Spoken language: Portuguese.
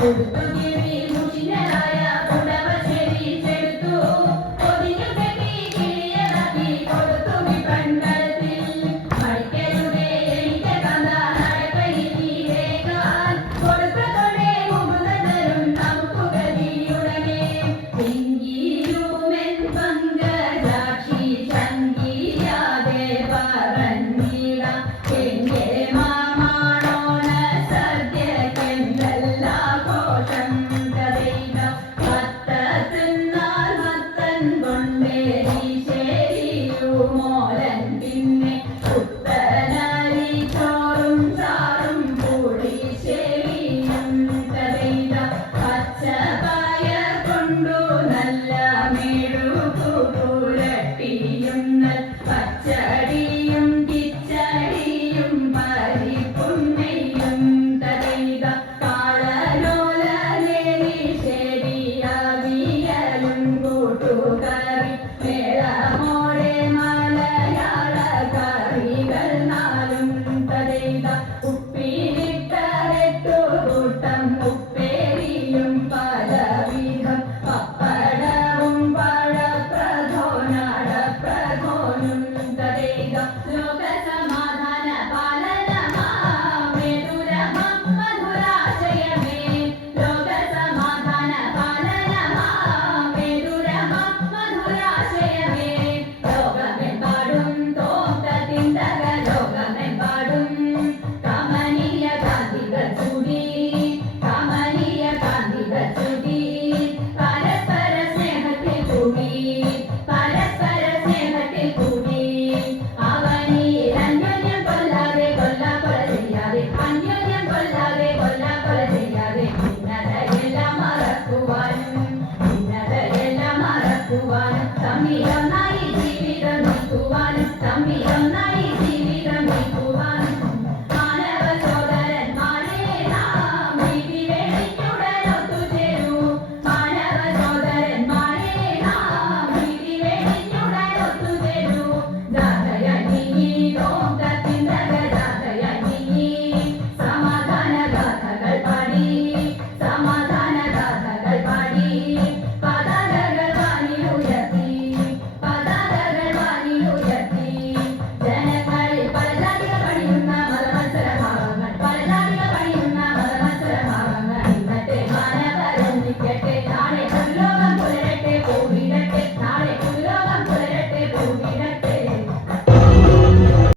Thank you. more.